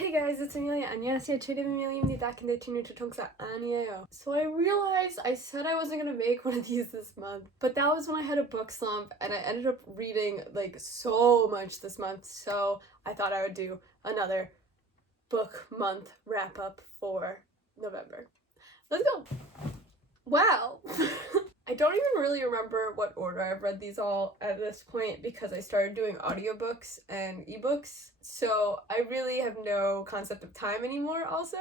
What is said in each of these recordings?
Hey guys, it's Amelia. 안녕하세요. 제 이름은 Amelia입니다. 근데 저는 조총사 아니에요. So I realized I said I wasn't gonna make one of these this month, but that was when I had a book slump and I ended up reading like so much this month, so I thought I would do another book month wrap up for November. Let's go! Wow! I don't even really remember what order I've read these all at this point because I started doing audiobooks and ebooks, so I really have no concept of time anymore also.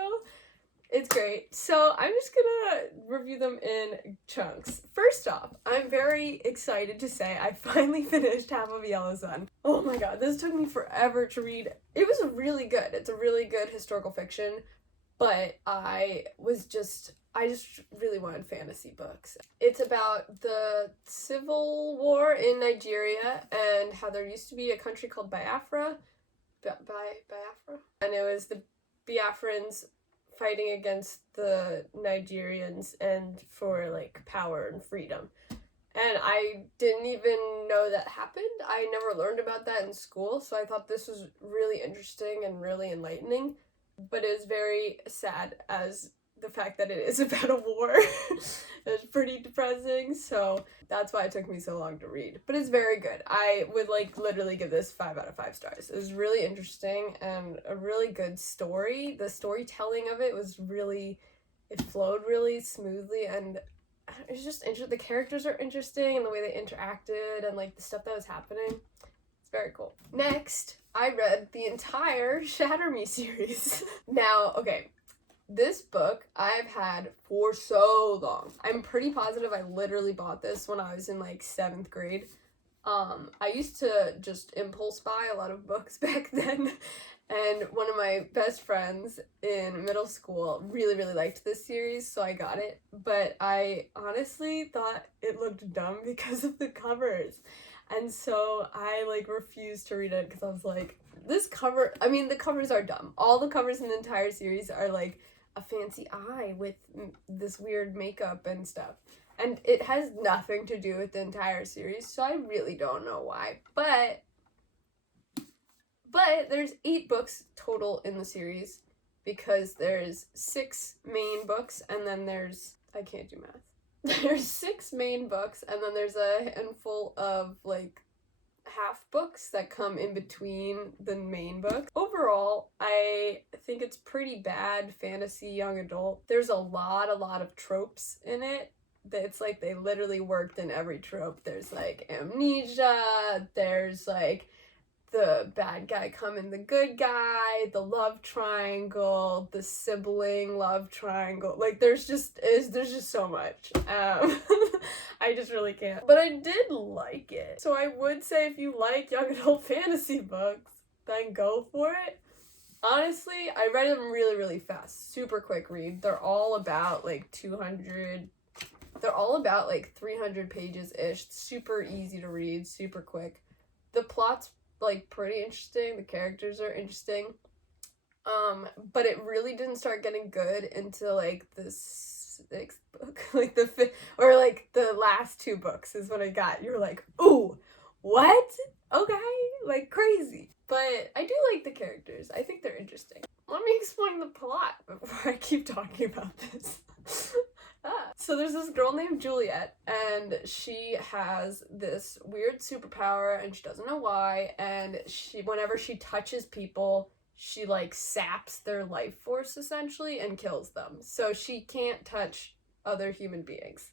It's great. So I'm just gonna review them in chunks. First off, I'm very excited to say I finally finished Half of a Yellow Sun. Oh my god, this took me forever to read. It was really good. It's a really good historical fiction, but I just really wanted fantasy books. It's about the civil war in Nigeria and how there used to be a country called Biafra. Biafra? And it was the Biafrans fighting against the Nigerians and for like power and freedom. And I didn't even know that happened. I never learned about that in school, so I thought this was really interesting and really enlightening. But it was very sad as the fact that it is about a war. It's pretty depressing, so that's why it took me so long to read. But it's very good. I would like literally give this 5 out of 5 stars. It was really interesting and a really good story. The storytelling of it was really, it flowed really smoothly and it's just interesting. The characters are interesting and the way they interacted and like the stuff that was happening. It's very cool. Next, I read the entire Shatter Me series. Now, okay. This book I've had for so long. I'm pretty positive I literally bought this when I was in like 7th grade. I used to just impulse buy a lot of books back then, and one of my best friends in middle school really liked this series, so I got it. But I honestly thought it looked dumb because of the covers. And so I like refused to read it because I was like, this cover, I mean the covers are dumb. All the covers in the entire series are like a fancy eye with this weird makeup and stuff. And it has nothing to do with the entire series, so I really don't know why. But there's 8 books total in the series because there's 6 main books and then there's, I can't do math. There's 6 main books and then there's a handful of like half books that come in between the main book. Overall, I think it's pretty bad fantasy young adult. There's a lot of tropes in it. It's like they literally worked in every trope. There's like amnesia, there's like the bad guy coming the good guy, the love triangle, the sibling love triangle. Like there's just so much. I just really can't. But I did like it. So I would say if you like young adult fantasy books, then go for it. Honestly, I read them really fast. Super quick read. They're all about like 300 pages-ish. Super easy to read, super quick. The plot's like pretty interesting. The characters are interesting. But it really didn't start getting good until like the 6th book, like the 5th, or like the last 2 books is when I got. You're like, ooh, what? Okay, like crazy. But I do like the characters. I think they're interesting. Let me explain the plot before I keep talking about this. So there's this girl named Juliet, and she has this weird superpower, and she doesn't know why, and whenever she touches people, she like saps their life force essentially and kills them. So she can't touch other human beings.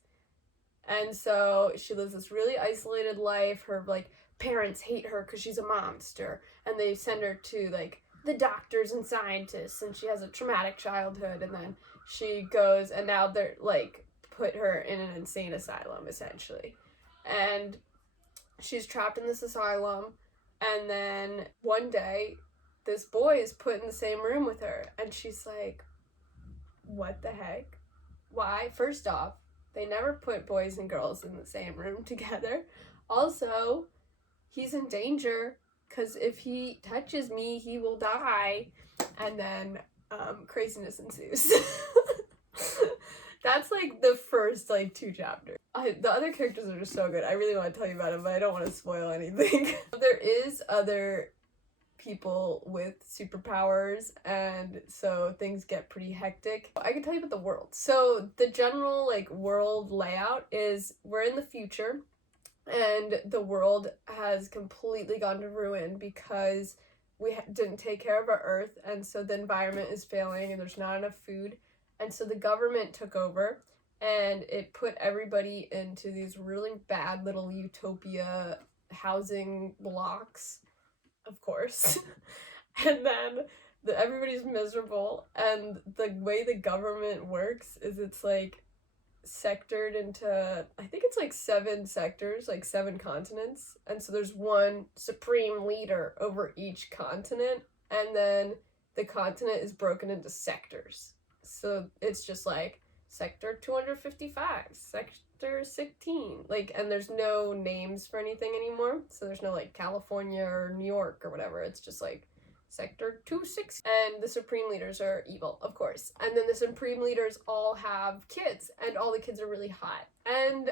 And so she lives this really isolated life. Her like parents hate her because she's a monster, and they send her to like the doctors and scientists, and she has a traumatic childhood, and then she goes, and now they're like put her in an insane asylum essentially, and she's trapped in this asylum. And then one day this boy is put in the same room with her, and she's like, what the heck? Why? First off, they never put boys and girls in the same room together. Also, he's in danger because if he touches me, he will die. And then craziness ensues. That's like the first like 2 chapters. The other characters are just so good. I really want to tell you about them, but I don't want to spoil anything. There is other people with superpowers, and so things get pretty hectic. I can tell you about the world. So the general like world layout is we're in the future, and the world has completely gone to ruin because we didn't take care of our earth, and so the environment is failing and there's not enough food, and so the government took over and it put everybody into these really bad little utopia housing blocks, of course. And then everybody's miserable, and the way the government works is it's like sectored into, I think it's like 7 sectors, like 7 continents, and so there's one supreme leader over each continent, and then the continent is broken into sectors. So it's just like sector 255, sector 16, like, and there's no names for anything anymore, so there's no like California or New York or whatever. It's just like sector 26, and the supreme leaders are evil, of course, and then the supreme leaders all have kids, and all the kids are really hot, and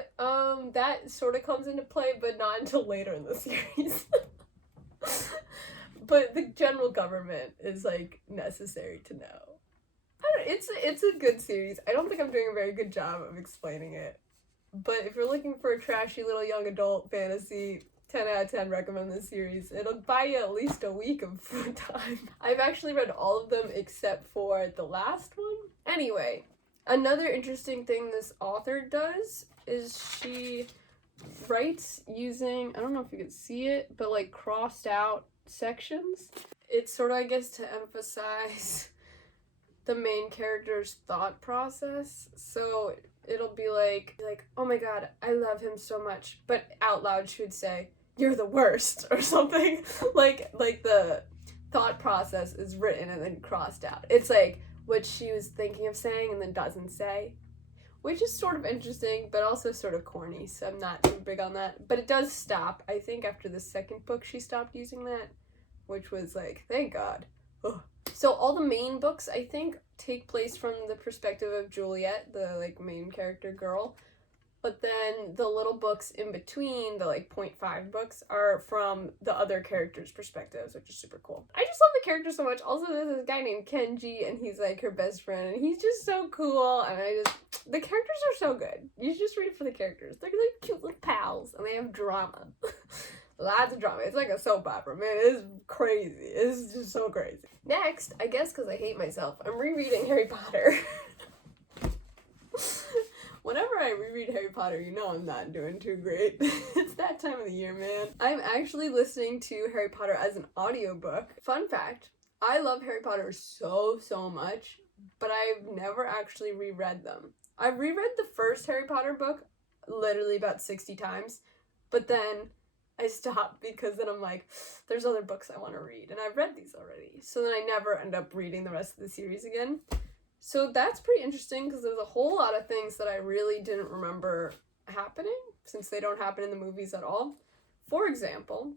that sort of comes into play, but not until later in the series. But the general government is like necessary to know. It's a good series. I don't think I'm doing a very good job of explaining it, but if you're looking for a trashy little young adult fantasy, 10 out of 10 recommend this series. It'll buy you at least a week of time. I've actually read all of them except for the last one. Anyway, another interesting thing this author does is she writes using, I don't know if you can see it, but like crossed out sections. It's sort of, I guess, to emphasize the main character's thought process. So it'll be like, oh my god, I love him so much, but out loud she would say, you're the worst, or something. like the thought process is written and then crossed out. It's like what she was thinking of saying and then doesn't say, which is sort of interesting, but also sort of corny, so I'm not too big on that. But it does stop. I think after the second book she stopped using that, which was like, thank God. Ugh. So all the main books, I think, take place from the perspective of Juliet, the like main character girl. But then the little books in between, the like 0.5 books, are from the other characters' perspectives, which is super cool. I just love the characters so much. Also, there's this guy named Kenji, and he's like her best friend, and he's just so cool, and the characters are so good. You should just read it for the characters. They're like cute little pals, and they have drama. Lots of drama. It's like a soap opera, man. It's crazy. It's just so crazy. Next, I guess because I hate myself, I'm rereading Harry Potter. Whenever I reread Harry Potter, you know I'm not doing too great. It's that time of the year, man. I'm actually listening to Harry Potter as an audiobook. Fun fact, I love Harry Potter so much, but I've never actually reread them. I've reread the first Harry Potter book literally about 60 times, but then I stopped because then I'm like, there's other books I want to read, and I've read these already. So then I never end up reading the rest of the series again. So that's pretty interesting because there's a whole lot of things that I really didn't remember happening since they don't happen in the movies at all. For example,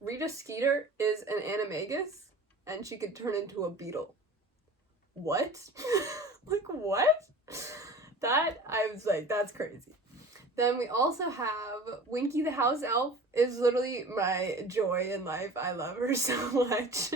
Rita Skeeter is an animagus and she could turn into a beetle. What? Like, what? That, I was like, that's crazy. Then we also have Winky the House Elf is literally my joy in life. I love her so much.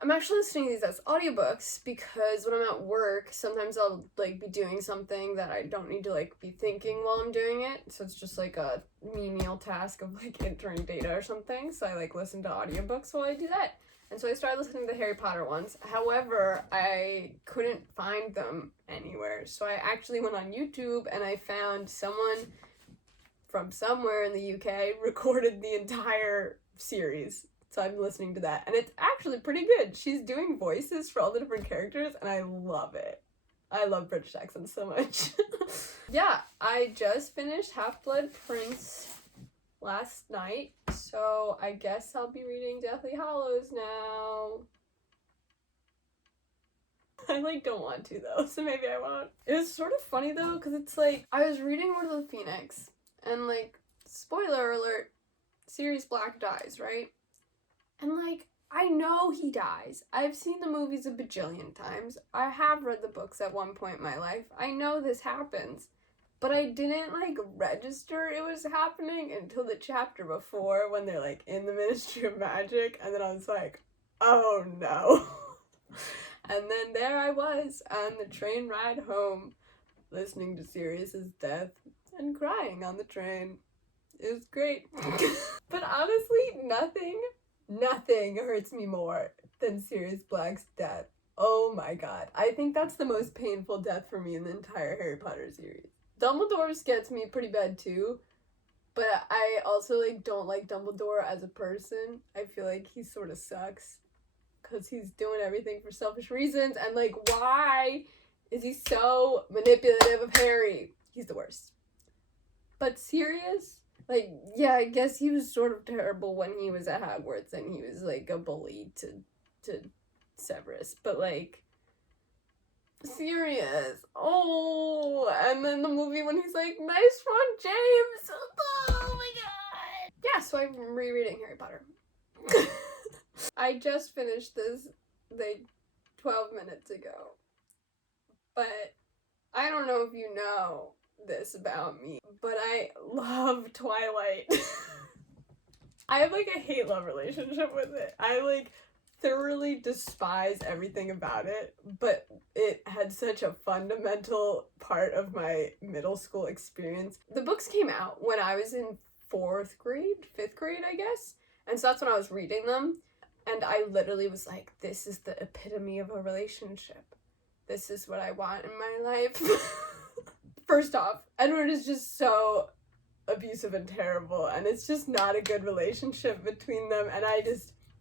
I'm actually listening to these as audiobooks because when I'm at work, sometimes I'll like be doing something that I don't need to like be thinking while I'm doing it. So it's just like a menial task of like entering data or something. So I like listen to audiobooks while I do that. And so I started listening to the Harry Potter ones. However, I couldn't find them anywhere. So I actually went on YouTube and I found someone from somewhere in the UK recorded the entire series. So I'm listening to that. And it's actually pretty good. She's doing voices for all the different characters and I love it. I love British accents so much. Yeah, I just finished Half-Blood Prince last night. So I guess I'll be reading Deathly Hallows now. I like don't want to though, so maybe I won't. It was sort of funny though, because it's like, I was reading Order of the Phoenix, and like, spoiler alert, Sirius Black dies, right? And like, I know he dies. I've seen the movies a bajillion times. I have read the books at one point in my life. I know this happens. But I didn't like register it was happening until the chapter before when they're like in the Ministry of Magic, and then I was like, oh no. And then there I was on the train ride home, listening to Sirius's death and crying on the train. It was great. But honestly, nothing hurts me more than Sirius Black's death. Oh my god. I think that's the most painful death for me in the entire Harry Potter series. Dumbledore's gets me pretty bad too, but I also like don't like Dumbledore as a person. I feel like he sort of sucks because he's doing everything for selfish reasons, and like, why is he so manipulative of Harry? He's the worst. But Sirius, like, yeah, I guess he was sort of terrible when he was at Hogwarts and he was like a bully to Severus, but like, Sirius, oh, and then the movie when he's like, nice one, James, oh my god. Yeah, so I'm rereading Harry Potter. I just finished this like 12 minutes ago, but I don't know if you know this about me, but I love Twilight. I have like a hate-love relationship with it. I like thoroughly despise everything about it, but it had such a fundamental part of my middle school experience. The books came out when I was in 5th grade, I guess, and so that's when I was reading them, and I literally was like, this is the epitome of a relationship. This is what I want in my life. First off, Edward is just so abusive and terrible, and it's just not a good relationship between them, and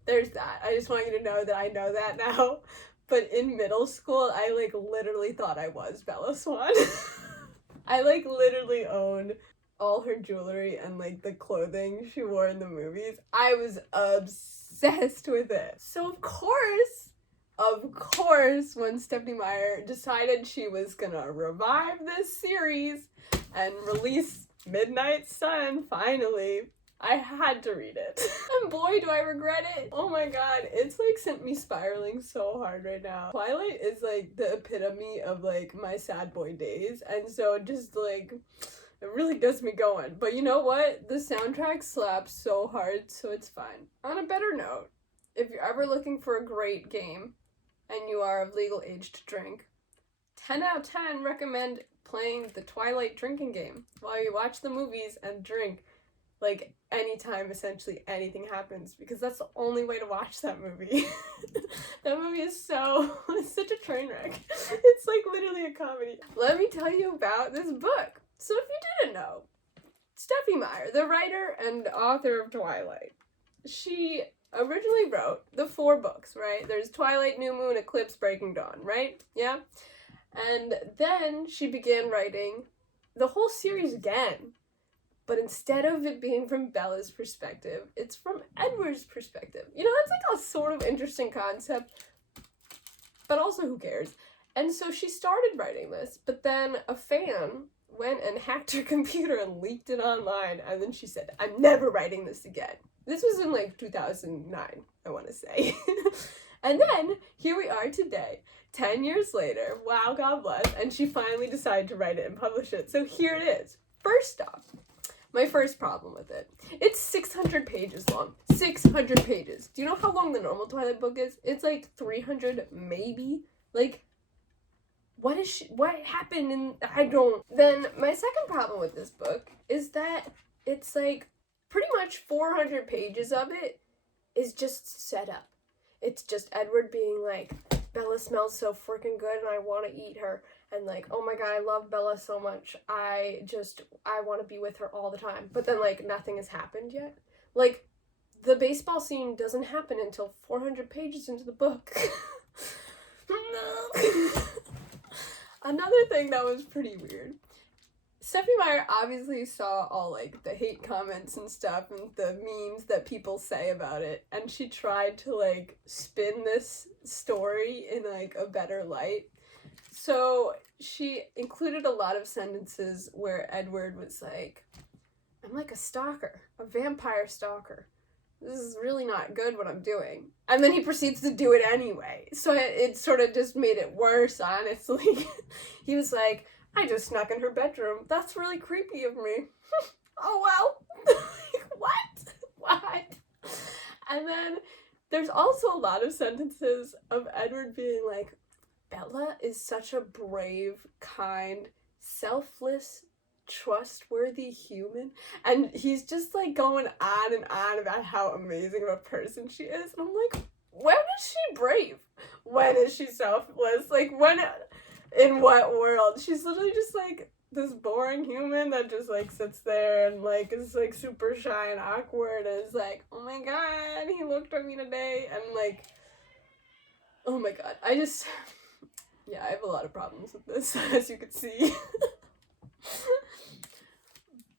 there's that. I just want you to know that I know that now. But in middle school, I like literally thought I was Bella Swan. I like literally owned all her jewelry and like the clothing she wore in the movies. I was obsessed with it. So of course, when Stephenie Meyer decided she was gonna revive this series and release Midnight Sun, finally, I had to read it. And boy, do I regret it. Oh my god, it's like sent me spiraling so hard right now. Twilight is like the epitome of like my sad boy days, and so just like, it really gets me going. But you know what? The soundtrack slaps so hard, so it's fine. On a better note, if you're ever looking for a great game and you are of legal age to drink, 10 out of 10 recommend playing the Twilight drinking game while you watch the movies and drink. Like, anytime essentially anything happens, because that's the only way to watch that movie. That movie is it's such a train wreck. It's like literally a comedy. Let me tell you about this book. So if you didn't know, Stephenie Meyer, the writer and author of Twilight, she originally wrote the 4 books, right? There's Twilight, New Moon, Eclipse, Breaking Dawn, right? Yeah? And then she began writing the whole series again. But instead of it being from Bella's perspective, it's from Edward's perspective. You know, that's like a sort of interesting concept, but also who cares? And so she started writing this, but then a fan went and hacked her computer and leaked it online, and then she said, I'm never writing this again. This was in like 2009, I want to say. And then here we are today, 10 years later, wow, God bless, and she finally decided to write it and publish it. So here it is. First off, my first problem with it. It's 600 pages long. 600 pages. Do you know how long the normal Twilight book is? It's like 300 maybe. Like, what happened in, I don't. Then my second problem with this book is that it's like pretty much 400 pages of it is just set up. It's just Edward being like, Bella smells so freaking good and I want to eat her. And like, oh my god, I love Bella so much. I want to be with her all the time. But then like, nothing has happened yet. Like, the baseball scene doesn't happen until 400 pages into the book. Another thing that was pretty weird. Stephenie Meyer obviously saw all like the hate comments and stuff and the memes that people say about it, and she tried to like spin this story in like a better light. So she included a lot of sentences where Edward was like, I'm like a stalker, a vampire stalker. This is really not good what I'm doing. And then he proceeds to do it anyway. So it sort of just made it worse, honestly. He was like, I just snuck in her bedroom. That's really creepy of me. Oh, well. Like, what? And then There's also a lot of sentences of Edward being like, Bella is such a brave, kind, selfless, trustworthy human. And he's just like going on and on about how amazing of a person she is. And I'm like, when is she brave? When is she selfless? Like, when, in what world? She's literally just like this boring human that just like sits there and like is like super shy and awkward and is like, oh my god, he looked at me today. And like, oh my god, yeah, I have a lot of problems with this, as you can see.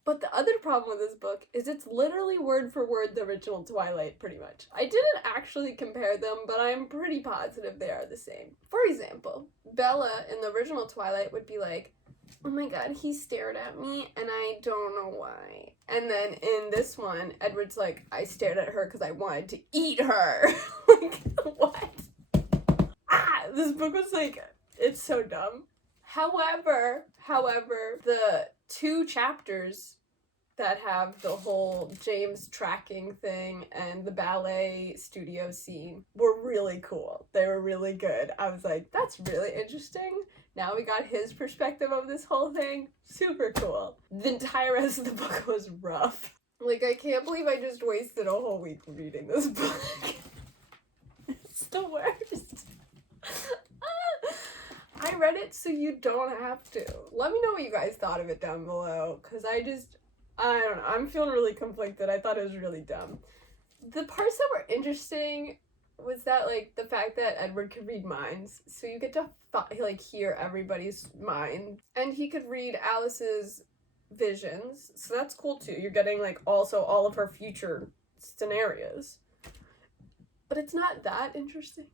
But the other problem with this book is it's literally word for word the original Twilight, pretty much. I didn't actually compare them, but I'm pretty positive they are the same. For example, Bella in the original Twilight would be like, oh my god, he stared at me and I don't know why. And then in this one, Edward's like, I stared at her because I wanted to eat her. Like, what? This book was like, it's so dumb. However, the 2 chapters that have the whole James tracking thing and the ballet studio scene were really cool. They were really good. I was like, that's really interesting. Now we got his perspective of this whole thing. Super cool. The entire rest of the book was rough. Like, I can't believe I just wasted a whole week reading this book. It's the worst. I read it so you don't have to. Let me know what you guys thought of it down below, because I don't know, I'm feeling really conflicted. I thought it was really dumb. The parts that were interesting was that, like, the fact that Edward could read minds, so you get to, like, hear everybody's mind, and he could read Alice's visions, so that's cool too. You're getting, like, also all of her future scenarios. But it's not that interesting.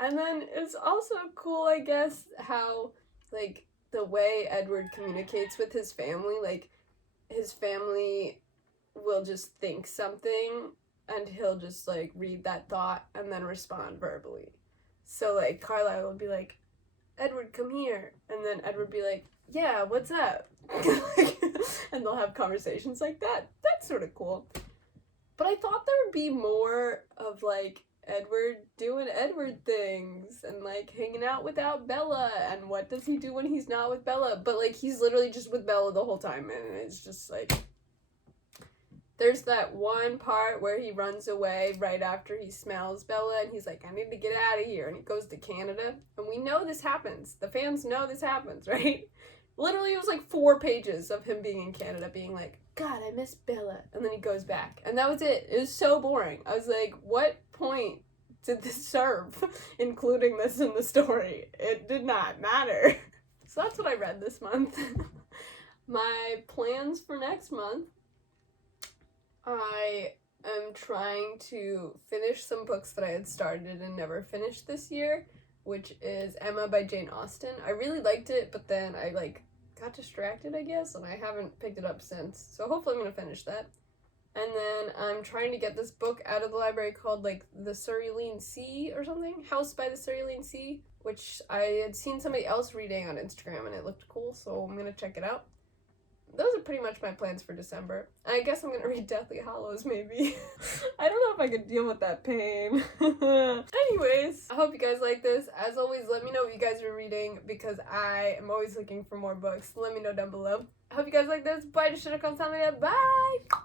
And then it's also cool, I guess, how, like, the way Edward communicates with his family, like, his family will just think something and he'll just, like, read that thought and then respond verbally. So, like, Carlisle will be like, Edward, come here. And then Edward be like, yeah, what's up? And they'll have conversations like that. That's sort of cool. But I thought there would be more of, like, Edward doing Edward things and, like, hanging out without Bella, and what does he do when he's not with Bella? But, like, he's literally just with Bella the whole time, and it's just, like, there's that one part where he runs away right after he smells Bella, and he's like, I need to get out of here, and he goes to Canada, and we know this happens. The fans know this happens, right? Literally, it was, like, 4 pages of him being in Canada, being like, God, I miss Bella, and then he goes back, and that was it. It was so boring. I was like, what point did this serve, including this in the story? It did not matter. So that's what I read this month. My plans for next month, I am trying to finish some books that I had started and never finished this year, which is Emma by Jane Austen. I really liked it, but then I, like, got distracted, I guess, and I haven't picked it up since. So hopefully I'm gonna finish that. And then I'm trying to get this book out of the library called, like, The Cerulean Sea or something? House by the Cerulean Sea, which I had seen somebody else reading on Instagram and it looked cool, so I'm gonna check it out. Those are pretty much my plans for December. I guess I'm gonna read Deathly Hallows, maybe. I don't know if I could deal with that pain. Anyways, I hope you guys like this. As always, let me know what you guys are reading, because I am always looking for more books. Let me know down below. I hope you guys like this. Bye, Bye!